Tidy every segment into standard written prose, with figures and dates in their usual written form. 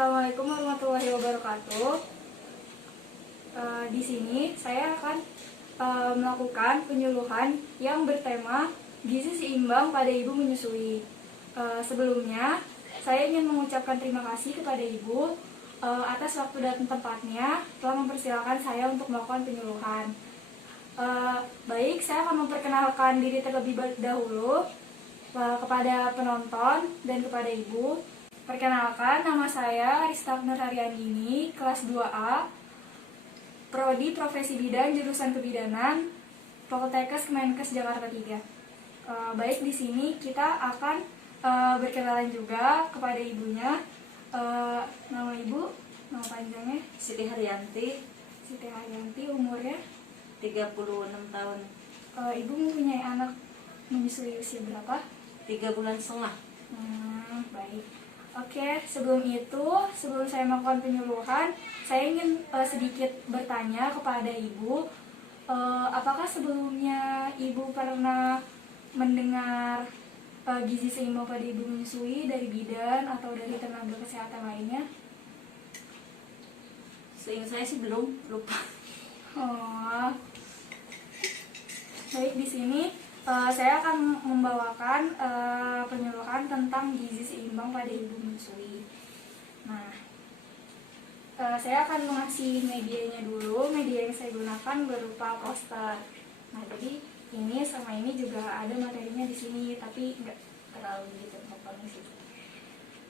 Assalamualaikum warahmatullahi wabarakatuh. Di sini saya akan melakukan penyuluhan yang bertema gizi seimbang pada ibu menyusui. Sebelumnya, saya ingin mengucapkan terima kasih kepada ibu atas waktu dan tempatnya telah mempersilahkan saya untuk melakukan penyuluhan. Baik, saya akan memperkenalkan diri terlebih dahulu kepada penonton dan kepada ibu. Perkenalkan, nama saya Arista Nurharyandini, kelas 2A, Prodi Profesi Bidan, jurusan Kebidanan, Poltekkes Kemenkes Jakarta 3. Baik, di sini kita akan berkenalan juga kepada ibunya. Nama ibu, nama panjangnya? Siti Haryanti, Siti Haryanti, umurnya? 36 tahun, Ibu mempunyai anak menyusui usia berapa? 3 bulan setengah. Baik. Oke, sebelum saya melakukan penyuluhan, saya ingin sedikit bertanya kepada ibu, apakah sebelumnya ibu pernah mendengar gizi seimbang pada ibu menyusui dari bidan atau dari tenaga kesehatan lainnya? Seingat saya sih belum, lupa. Oh, baik, di sini saya akan membawakan penyuluhan tentang gizi seimbang pada ibu menyusui. Nah, saya akan mengasih medianya dulu. Media yang saya gunakan berupa poster. Nah, jadi ini sama ini juga ada materinya di sini, tapi nggak terlalu gitu pokoknya sih.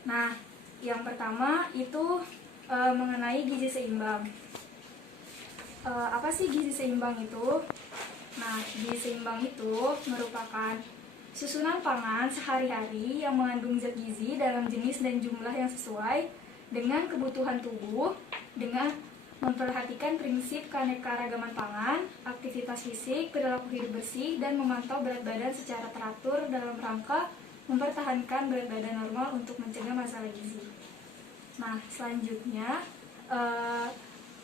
Nah, yang pertama itu mengenai gizi seimbang. Apa sih gizi seimbang itu? Nah, gizi seimbang itu merupakan susunan pangan sehari-hari yang mengandung zat gizi dalam jenis dan jumlah yang sesuai dengan kebutuhan tubuh, dengan memperhatikan prinsip keanekaragaman pangan, aktivitas fisik, perilaku hidup bersih, dan memantau berat badan secara teratur dalam rangka mempertahankan berat badan normal untuk mencegah masalah gizi. Nah, selanjutnya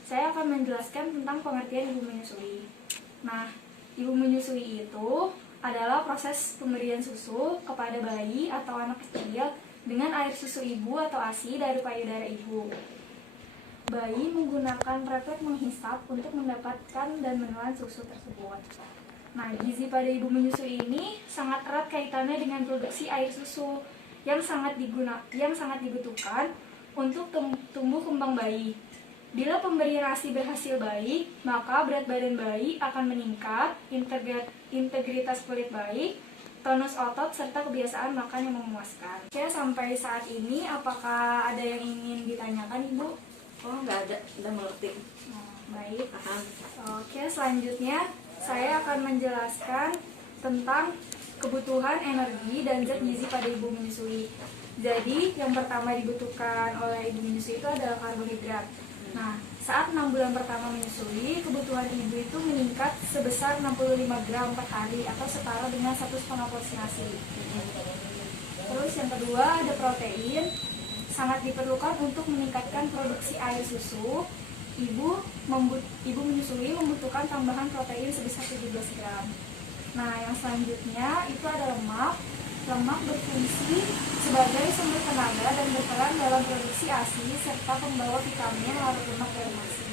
saya akan menjelaskan tentang pengertian ibu menyusui. Nah, ibu menyusui itu adalah proses pemberian susu kepada bayi atau anak kecil dengan air susu ibu atau ASI dari payudara ibu. Bayi menggunakan refleks menghisap untuk mendapatkan dan menelan susu tersebut. Nah, gizi pada ibu menyusui ini sangat erat kaitannya dengan produksi air susu yang sangat dibutuhkan untuk tumbuh kembang bayi. Bila pemberian ASI berhasil baik, maka berat badan bayi akan meningkat, integritas kulit baik, tonus otot, serta kebiasaan makan yang memuaskan. Oke, sampai saat ini apakah ada yang ingin ditanyakan, Ibu? Oh, nggak ada, udah mengerti. Baik. Paham. Oke, selanjutnya saya akan menjelaskan tentang kebutuhan energi dan zat gizi pada ibu menyusui. Jadi, yang pertama dibutuhkan oleh ibu menyusui itu adalah karbohidrat. Nah, saat 6 bulan pertama menyusui, kebutuhan ibu itu meningkat sebesar 65 gram per hari atau setara dengan 1,5 porsi nasi. Terus yang kedua ada protein, sangat diperlukan untuk meningkatkan produksi air susu. Ibu menyusui membutuhkan tambahan protein sebesar 17 gram. Nah, yang selanjutnya itu ada lemak. Lemak berfungsi sebagai sumber tenaga dan berperan dalam produksi ASI serta pembawa vitamin larut lemak dalam ASI.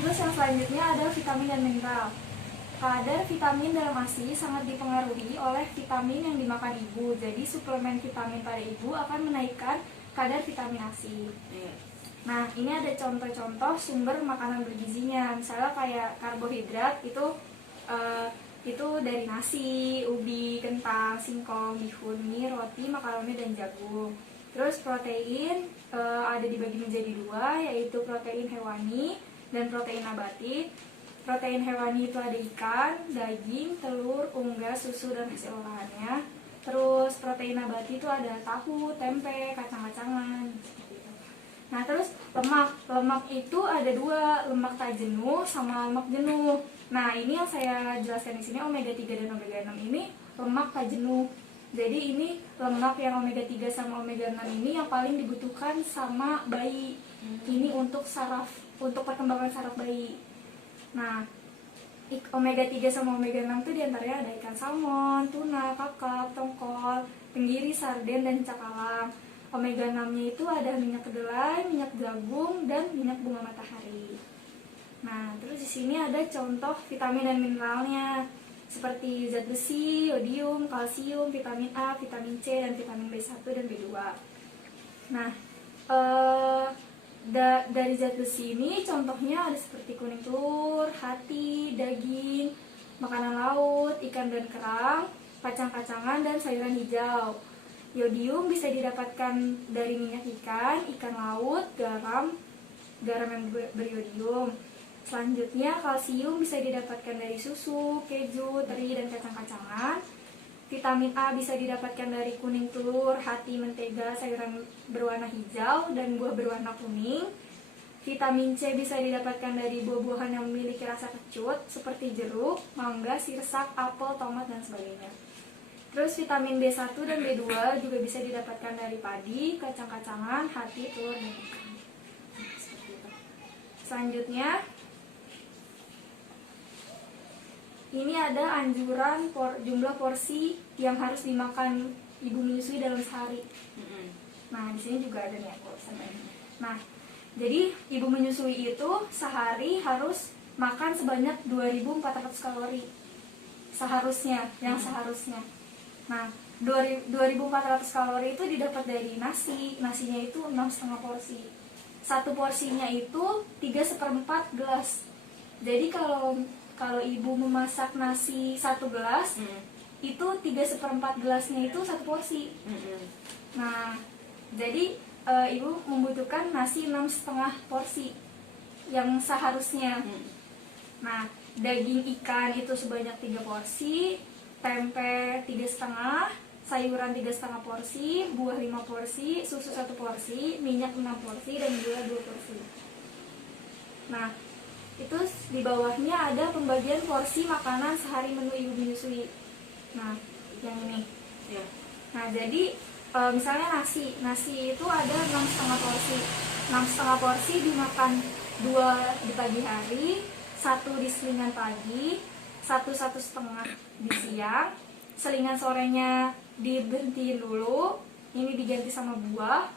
Terus yang selanjutnya ada vitamin dan mineral. Kadar vitamin dalam ASI sangat dipengaruhi oleh vitamin yang dimakan ibu. Jadi suplemen vitamin pada ibu akan menaikkan kadar vitamin ASI. Nah, ini ada contoh-contoh sumber makanan bergizinya. Misalnya kayak karbohidrat itu dari nasi, ubi, kentang, singkong, bihun, mie, roti, makaroni, dan jagung. Terus protein ada dibagi menjadi dua, yaitu protein hewani dan protein nabati. Protein hewani itu ada ikan, daging, telur, unggas, susu, dan hasil olahannya. Terus protein nabati itu ada tahu, tempe, kacang-kacangan. Nah, terus lemak itu ada dua, lemak tak jenuh sama lemak jenuh. Nah, ini yang saya jelaskan di sini, omega 3 dan omega 6 ini lemak tak jenuh. Jadi ini lemak yang omega 3 sama omega 6 ini yang paling dibutuhkan sama bayi. Ini untuk perkembangan saraf bayi. Nah, omega 3 sama omega 6 itu diantaranya ada ikan salmon, tuna, kakap, tongkol, tenggiri, sarden, dan cakalang. Omega 6-nya itu ada minyak kedelai, minyak jagung, dan minyak bunga matahari. Nah, terus di sini ada contoh vitamin dan mineralnya seperti zat besi, yodium, kalsium, vitamin A, vitamin C, dan vitamin B1 dan B2. Nah, dari zat besi ini contohnya ada seperti kuning telur, hati, daging, makanan laut, ikan dan kerang, kacang-kacangan, dan sayuran hijau. Yodium bisa didapatkan dari minyak ikan, ikan laut, garam yang beriodium. Selanjutnya, kalsium bisa didapatkan dari susu, keju, teri, dan kacang-kacangan. Vitamin A bisa didapatkan dari kuning telur, hati, mentega, sayuran berwarna hijau, dan buah berwarna kuning. Vitamin C bisa didapatkan dari buah-buahan yang memiliki rasa kecut, seperti jeruk, mangga, sirsak, apel, tomat, dan sebagainya. Terus vitamin B1 dan B2 juga bisa didapatkan dari padi, kacang-kacangan, hati, telur, dan ikan. Selanjutnya, ini ada anjuran jumlah porsi yang harus dimakan ibu menyusui dalam sehari. Nah, di sini juga ada nih aku sampaikan. Nah, jadi ibu menyusui itu sehari harus makan sebanyak 2.400 kalori. Seharusnya, yang seharusnya. Nah, 2.400 kalori itu didapat dari nasi. Nasinya itu 6,5 porsi. Satu porsinya itu 3/4 gelas. Jadi kalau ibu memasak nasi 1 gelas, itu 3/4 gelasnya itu 1 porsi. Nah, jadi ibu membutuhkan nasi 6,5 porsi yang seharusnya. Nah, daging ikan itu sebanyak 3 porsi, tempe 3,5, sayuran 3,5 porsi, buah 5 porsi, susu 1 porsi, minyak 6 porsi, dan gula 2 porsi. Nah, itu di bawahnya ada pembagian porsi makanan sehari menu ibu menyusui. Nah, yang ini. Nah, jadi misalnya nasi itu ada 6,5 porsi. 6,5 porsi dimakan 2 di pagi hari, 1 di selingan pagi, 1,5 di siang. Selingan sorenya diberhentiin dulu, ini diganti sama buah.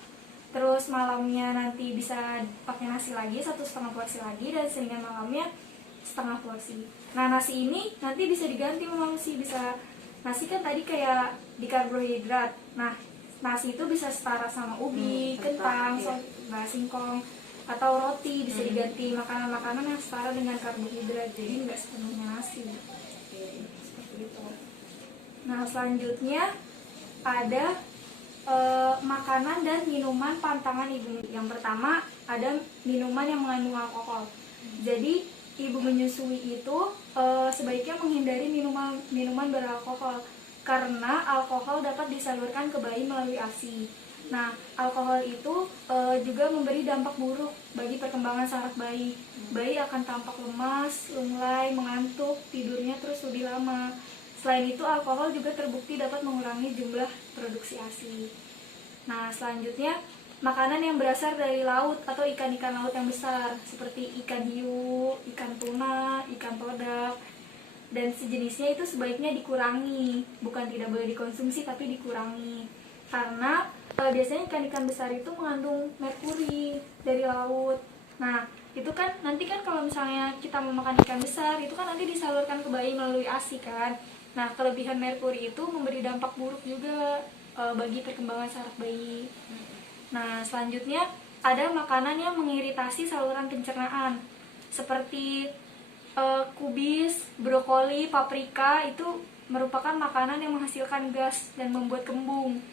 Terus malamnya nanti bisa pakai nasi lagi 1,5 porsi lagi, dan selingan malamnya setengah porsi. Nah, nasi ini nanti bisa diganti memang sih, bisa nasi kan tadi kayak di karbohidrat. Nah, nasi itu bisa setara sama ubi, kentang, singkong, atau roti, bisa diganti makanan-makanan yang setara dengan karbohidrat, jadi nggak sepenuhnya nasi. Seperti itu. Nah, selanjutnya ada makanan dan minuman pantangan ibu. Yang pertama ada minuman yang mengandung alkohol. Jadi ibu menyusui itu sebaiknya menghindari minuman beralkohol, karena alkohol dapat disalurkan ke bayi melalui ASI. Nah, alkohol itu juga memberi dampak buruk bagi perkembangan saraf bayi. Bayi akan tampak lemas, lunglai, mengantuk, tidurnya terus lebih lama. Selain itu, alkohol juga terbukti dapat mengurangi jumlah produksi ASI. Nah, selanjutnya makanan yang berasal dari laut atau ikan-ikan laut yang besar, seperti ikan hiu, ikan tuna, ikan todak, dan sejenisnya itu sebaiknya dikurangi. Bukan tidak boleh dikonsumsi, tapi dikurangi. Karena biasanya ikan-ikan besar itu mengandung merkuri dari laut. Nah, itu kan nanti kan kalau misalnya kita memakan ikan besar, itu kan nanti disalurkan ke bayi melalui ASI kan. Nah, kelebihan merkuri itu memberi dampak buruk juga bagi perkembangan saraf bayi. Nah, selanjutnya ada makanan yang mengiritasi saluran pencernaan, seperti kubis, brokoli, paprika. Itu merupakan makanan yang menghasilkan gas dan membuat kembung.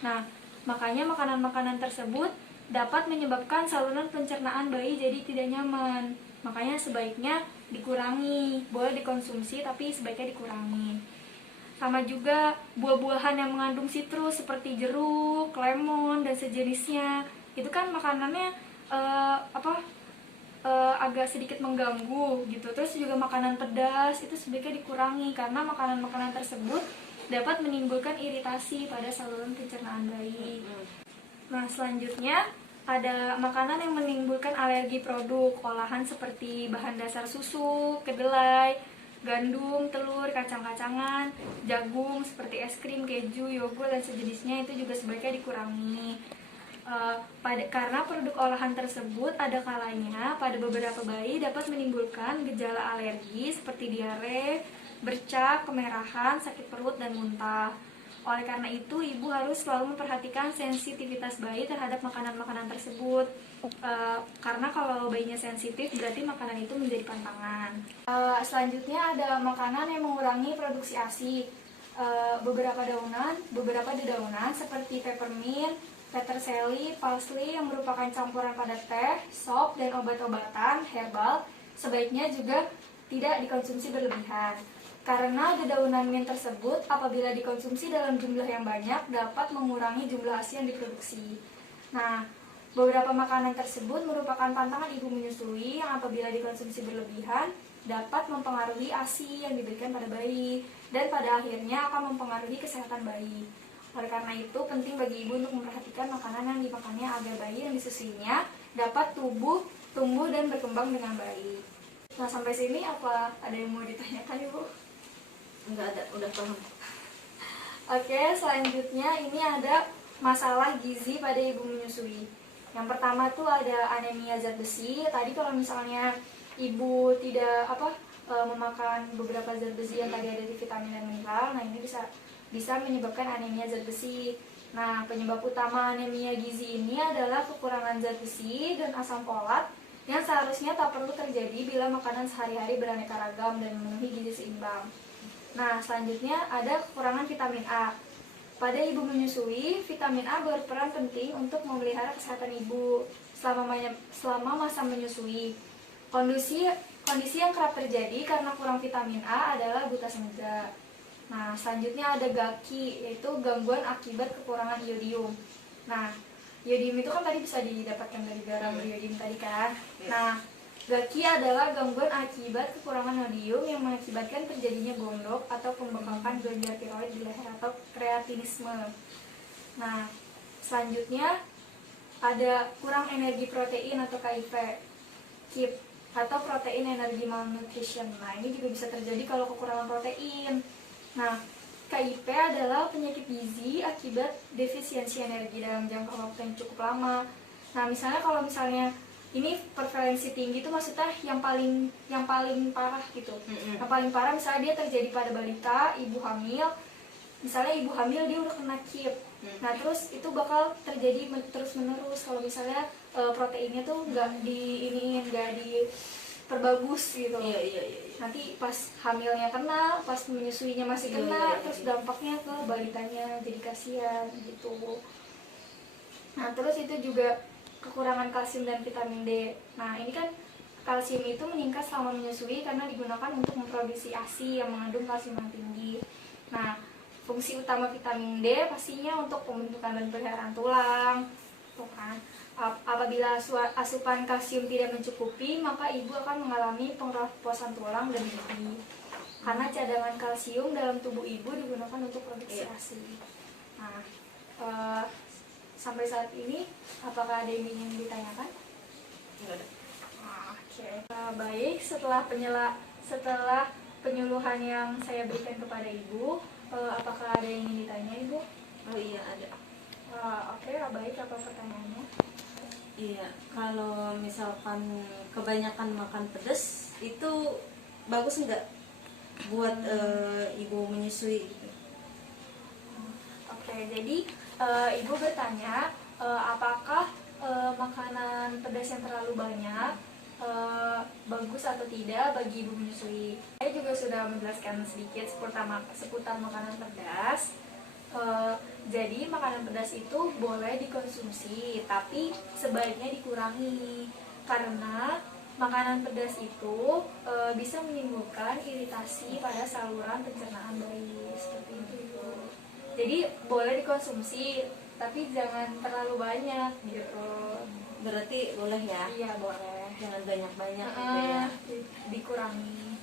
Nah, makanya makanan-makanan tersebut dapat menyebabkan saluran pencernaan bayi jadi tidak nyaman. Makanya sebaiknya dikurangi. Boleh dikonsumsi tapi sebaiknya dikurangi. Sama juga buah-buahan yang mengandung sitrus seperti jeruk, lemon, dan sejenisnya. Itu kan makanannya agak sedikit mengganggu gitu. Terus juga makanan pedas itu sebaiknya dikurangi, karena makanan-makanan tersebut dapat menimbulkan iritasi pada saluran pencernaan bayi. Nah, selanjutnya ada makanan yang menimbulkan alergi produk olahan seperti bahan dasar susu, kedelai, gandum, telur, kacang-kacangan, jagung seperti es krim, keju, yogurt, dan sejenisnya. Itu juga sebaiknya dikurangi. Karena produk olahan tersebut ada kalanya pada beberapa bayi dapat menimbulkan gejala alergi seperti diare, bercak, kemerahan, sakit perut, dan muntah. Oleh karena itu, ibu harus selalu memperhatikan sensitivitas bayi terhadap makanan-makanan tersebut. Karena kalau bayinya sensitif, berarti makanan itu menjadi pantangan. Selanjutnya ada makanan yang mengurangi produksi ASI. Beberapa dedaunan seperti peppermint, peterselie, parsley yang merupakan campuran pada teh, sop, dan obat-obatan herbal sebaiknya juga tidak dikonsumsi berlebihan. Karena dedaunan mint tersebut apabila dikonsumsi dalam jumlah yang banyak dapat mengurangi jumlah ASI yang diproduksi. Nah, beberapa makanan tersebut merupakan pantangan ibu menyusui yang apabila dikonsumsi berlebihan dapat mempengaruhi ASI yang diberikan pada bayi dan pada akhirnya akan mempengaruhi kesehatan bayi. Oleh karena itu, penting bagi ibu untuk memperhatikan makanan yang dimakannya agar bayi yang disusuinya dapat tumbuh dan berkembang dengan baik. Nah, sampai sini apa ada yang mau ditanyakan, Ibu? Enggak ada, udah paham. Oke, selanjutnya ini ada masalah gizi pada ibu menyusui. Yang pertama tuh ada anemia zat besi. Tadi kalau misalnya ibu tidak memakan beberapa zat besi yang tadi ada di vitamin dan mineral, nah ini bisa menyebabkan anemia zat besi. Nah, penyebab utama anemia gizi ini adalah kekurangan zat besi dan asam folat yang seharusnya tak perlu terjadi bila makanan sehari-hari beraneka ragam dan memenuhi gizi seimbang. Nah, selanjutnya ada kekurangan vitamin A. Pada ibu menyusui, vitamin A berperan penting untuk memelihara kesehatan ibu selama masa menyusui. Kondisi yang kerap terjadi karena kurang vitamin A adalah buta senja. Nah, selanjutnya ada GAKI, yaitu gangguan akibat kekurangan iodium. Nah, iodium itu kan tadi bisa didapatkan dari garam iodium tadi kan. Nah, GAKI adalah gangguan akibat kekurangan iodium yang mengakibatkan terjadinya gondok atau pembengkakan glandur tiroid di leher atau kreatinisme. Nah, selanjutnya ada kurang energi protein atau KIP atau protein energy malnutrition. Nah, ini juga bisa terjadi kalau kekurangan protein. Nah, KIP adalah penyakit gizi akibat defisiensi energi dalam jangka waktu yang cukup lama. Nah, kalau misalnya ini prevalensi tinggi itu maksudnya yang paling parah gitu. Yang paling parah misalnya dia terjadi pada balita, ibu hamil. Misalnya ibu hamil dia udah kena KIP. Nah, terus itu bakal terjadi terus-menerus kalau misalnya proteinnya tuh nggak diperbagus gitu. Iya. Nanti pas hamilnya kena, pas menyusuinya masih kena, terus dampaknya ke balitanya jadi kasihan gitu. Nah, terus itu juga kekurangan kalsium dan vitamin D. Nah, ini kan kalsium itu meningkat selama menyusui karena digunakan untuk memproduksi ASI yang mengandung kalsium yang tinggi. Nah, fungsi utama vitamin D pastinya untuk pembentukan dan peliharaan tulang. Tuh kan. Apabila asupan kalsium tidak mencukupi, maka ibu akan mengalami pengeraposan tulang dan gigi. Karena cadangan kalsium dalam tubuh ibu digunakan untuk produksi ASI. Nah, sampai saat ini, apakah ada yang ingin ditanyakan? Enggak ada. Oke. Baik, setelah penyuluhan yang saya berikan kepada ibu, apakah ada yang ingin ditanya, Ibu? Oh iya, ada. Oke, baik. Apa pertanyaannya? Iya, kalau misalkan kebanyakan makan pedas itu bagus nggak buat ibu menyusui gitu? Oke, jadi ibu bertanya apakah makanan pedas yang terlalu banyak bagus atau tidak bagi ibu menyusui. Saya juga sudah menjelaskan sedikit seputar makanan pedas. Jadi makanan pedas itu boleh dikonsumsi, tapi sebaiknya dikurangi karena makanan pedas itu bisa menimbulkan iritasi pada saluran pencernaan bayi seperti itu. Jadi boleh dikonsumsi, tapi jangan terlalu banyak gitu. Berarti boleh ya? Iya, boleh. Jangan banyak-banyak gitu ya. Dikurangi.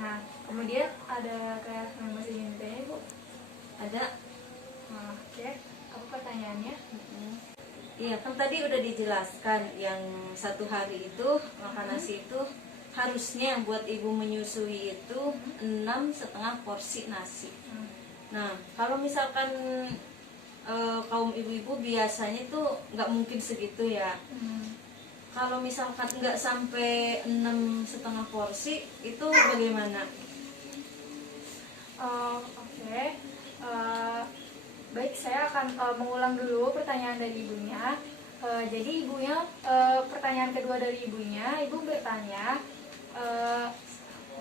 Nah, kemudian ada kayak masih ingin ditanya, Bu? Ada. Oke. Apa pertanyaannya? Iya, kan tadi udah dijelaskan yang satu hari itu makan nasi itu harusnya buat ibu menyusui itu 6,5 porsi nasi. Nah, kalau misalkan kaum ibu-ibu biasanya tuh nggak mungkin segitu ya. Kalau misalkan nggak sampai 6,5 porsi itu bagaimana? Oke. Baik, saya akan mengulang dulu pertanyaan dari ibunya. Jadi ibunya, pertanyaan kedua dari ibunya, ibu bertanya,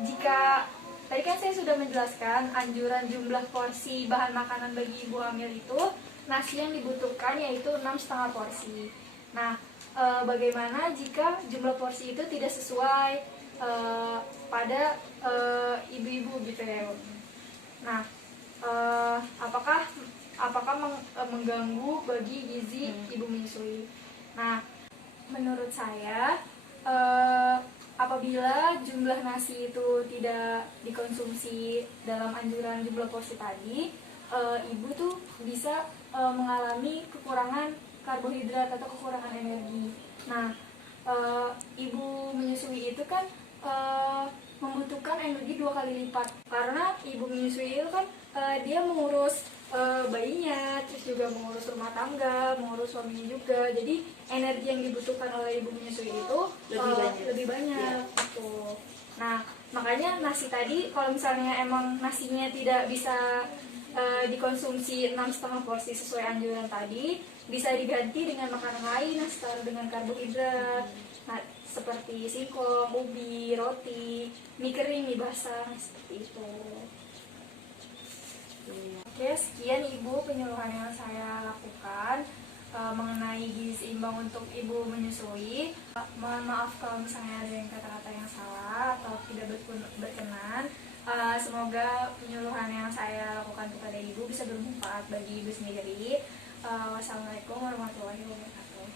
jika tadi kan saya sudah menjelaskan anjuran jumlah porsi bahan makanan bagi ibu hamil itu nasi yang dibutuhkan yaitu 6,5 porsi. Nah, bagaimana jika jumlah porsi itu tidak sesuai pada ibu-ibu gitu ya? Nah, apakah mengganggu bagi gizi ibu menyusui? Nah, menurut saya apabila jumlah nasi itu tidak dikonsumsi dalam anjuran jumlah porsi tadi, ibu tuh bisa mengalami kekurangan karbohidrat atau kekurangan energi. Nah, ibu menyusui itu kan membutuhkan energi 2 kali lipat karena ibu menyusui itu kan dia mengurus bayinya, terus juga mengurus rumah tangga, mengurus suaminya juga. Jadi energi yang dibutuhkan oleh ibu menyusui itu lebih banyak gitu. Nah, makanya nasi tadi kalau misalnya emang nasinya tidak bisa dikonsumsi 6,5 porsi sesuai anjuran tadi, bisa diganti dengan makanan lain yang setara dengan karbohidrat. Nah, seperti singkong, ubi, roti, mie kering, mie basah, seperti itu. Oke, sekian ibu penyuluhan yang saya lakukan mengenai gizi seimbang untuk ibu menyusui. Mohon maaf kalau misalnya ada yang kata-kata yang salah atau tidak berkenan. Semoga penyuluhan yang saya lakukan kepada ibu bisa bermanfaat bagi ibu sendiri. Wassalamualaikum warahmatullahi wabarakatuh.